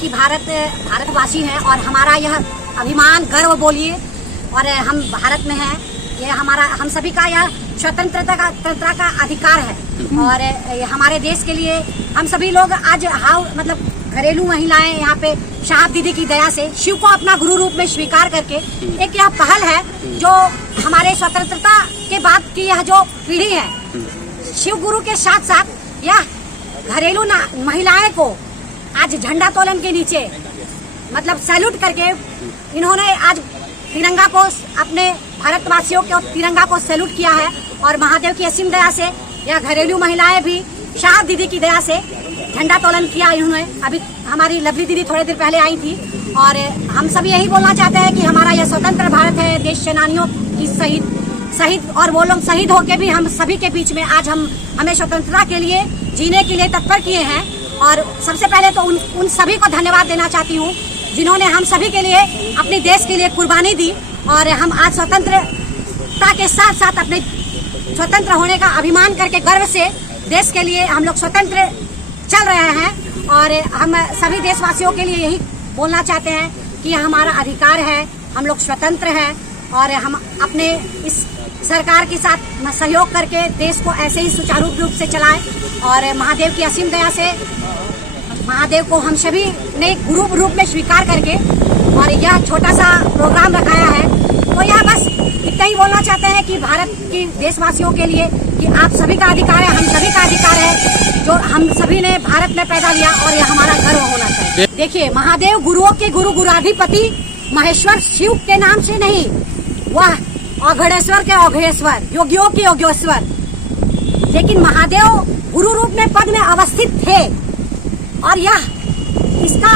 कि भारतवासी हैं और हमारा यह अभिमान गर्व बोलिए और हम भारत में हैं। ये हम सभी का यह स्वतंत्रता का अधिकार है और हमारे देश के लिए हम सभी लोग आज घरेलू महिलाएं यहाँ पे साहब दीदी की दया से शिव को अपना गुरु रूप में स्वीकार करके एक यह पहल है जो हमारे स्वतंत्रता के बाद की यह जो पीढ़ी है शिव गुरु के साथ साथ यह घरेलू महिलाएं को आज झंडा तोलन के नीचे सैल्यूट करके इन्होंने आज तिरंगा को अपने भारतवासियों के तिरंगा को सैल्यूट किया है और महादेव की असीम दया से यह घरेलू महिलाएं भी साहब दीदी की दया से झंडा तोलन किया इन्होंने। अभी हमारी लवली दीदी थोड़ी देर पहले आई थी और हम सभी यही बोलना चाहते हैं कि हमारा यह स्वतंत्र भारत है, देश सेनानियों की शहीद और वो लोग शहीद होके भी हम सभी के बीच में आज हमें स्वतंत्रता के लिए जीने के लिए तत्पर किए हैं। और सबसे पहले तो उन सभी को धन्यवाद देना चाहती हूँ जिन्होंने हम सभी के लिए अपने देश के लिए कुर्बानी दी और हम आज स्वतंत्रता के साथ साथ अपने स्वतंत्र होने का अभिमान करके गर्व से देश के लिए हम लोग स्वतंत्र चल रहे हैं। और हम सभी देशवासियों के लिए यही बोलना चाहते हैं कि यह हमारा अधिकार है, हम लोग स्वतंत्र हैं और हम अपने इस सरकार के साथ सहयोग करके देश को ऐसे ही सुचारू रूप से चलाएं। और महादेव की असीम दया से महादेव को हम सभी ने गुरु रूप में स्वीकार करके और यह छोटा सा प्रोग्राम रखाया है। तो यह बस इतना ही बोलना चाहते हैं कि भारत की देशवासियों के लिए कि आप सभी का अधिकार है, हम सभी का अधिकार है जो हम सभी ने भारत में पैदा लिया और यह हमारा गर्व होना चाहिए। देखिए, महादेव गुरुओं के गुरु गुराधिपति महेश्वर शिव के नाम से नहीं, वह औघड़ेश्वर के औघड़ेश्वर, योगियों के योगेश्वर, लेकिन महादेव गुरु रूप में पद में अवस्थित थे और यह इसका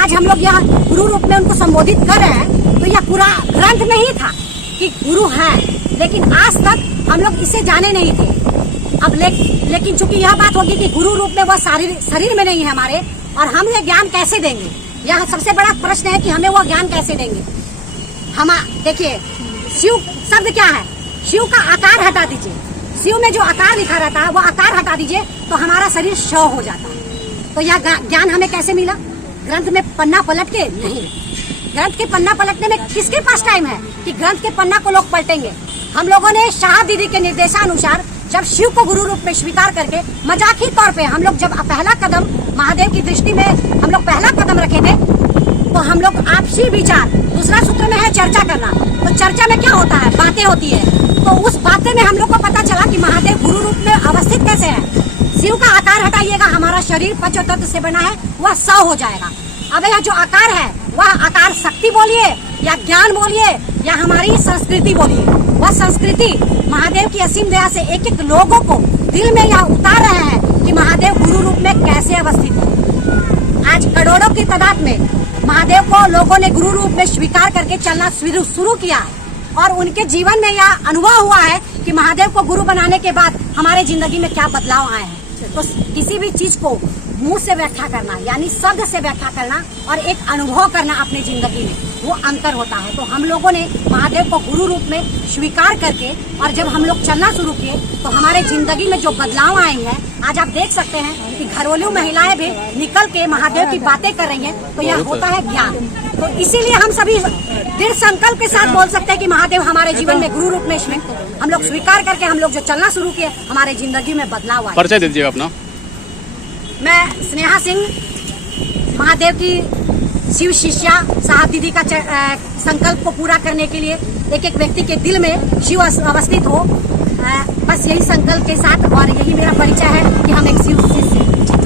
आज हम लोग यह गुरु रूप में उनको संबोधित कर रहे हैं। तो यह पूरा ग्रंथ में ही था कि गुरु है, लेकिन आज तक हम लोग इसे जाने नहीं थे। अब लेकिन चूंकि यह बात होगी कि गुरु रूप में वह शरीर में नहीं है हमारे, और हम ये ज्ञान कैसे देंगे, यह सबसे बड़ा प्रश्न है कि हमें वह ज्ञान कैसे देंगे। हम देखिए, शिव शब्द क्या है, शिव का आकार हटा दीजिए, शिव में जो आकार लिखा रहता है वह आकार हटा दीजिए तो हमारा शरीर शव हो जाता है। तो यह ज्ञान हमें कैसे मिला? ग्रंथ में पन्ना पलट के नहीं। ग्रंथ के पन्ना पलटने में किसके पास टाइम है कि ग्रंथ के पन्ना को लोग पलटेंगे? हम लोगों ने साहब दीदी के निर्देशानुसार जब शिव को गुरु रूप में स्वीकार करके मजाकी तौर पे हम लोग जब पहला कदम महादेव की दृष्टि में हम लोग पहला कदम रखे थे, तो हम लोग आपसी विचार, दूसरा सूत्र में है चर्चा करना। तो चर्चा में क्या होता है? बातें होती है। तो उस बातें में हम लोग को पता चला कि महादेव गुरु रूप में अवस्थित कैसे है। शिव का आकार हटाइएगा, हमारा शरीर पंच तत्व से बना है, वह 100 हो जाएगा। अब यह जो आकार है वह आकार शक्ति बोलिए या ज्ञान बोलिए या हमारी संस्कृति बोलिए, वह संस्कृति महादेव की असीम दया से एक एक लोगों को दिल में यह उतार रहे हैं कि महादेव गुरु रूप में कैसे अवस्थित है। आज करोड़ों की तादाद में महादेव को लोगों ने गुरु रूप में स्वीकार करके चलना शुरू किया है और उनके जीवन में यह अनुभव हुआ है कि महादेव को गुरु बनाने के बाद हमारे जिंदगी में क्या बदलाव आए हैं। तो किसी भी चीज को मुंह से व्याख्या करना यानी शब्द से व्याख्या करना और एक अनुभव करना अपने जिंदगी में, वो अंतर होता है। तो हम लोगों ने महादेव को गुरु रूप में स्वीकार करके और जब हम लोग चलना शुरू किए तो हमारे जिंदगी में जो बदलाव आए हैं, आज आप देख सकते हैं कि घरेलू महिलाएं भी निकल के महादेव की बातें कर रही हैं। तो यह होता है ज्ञान। तो इसीलिए हम सभी दृढ़ संकल्प के साथ बोल सकते हैं कि महादेव हमारे जीवन में गुरु रूप में हम लोग स्वीकार करके हम लोग जो चलना शुरू किए, हमारे जिंदगी में बदलाव आया। परिचय दीजिएगा अपना। मैं स्नेहा सिंह, महादेव की शिव शिष्या, साहब दीदी का संकल्प को पूरा करने के लिए एक एक व्यक्ति के दिल में शिव अवस्थित हो, बस यही संकल्प के साथ और यही मेरा परिचय है कि हम एक शिव शिष्य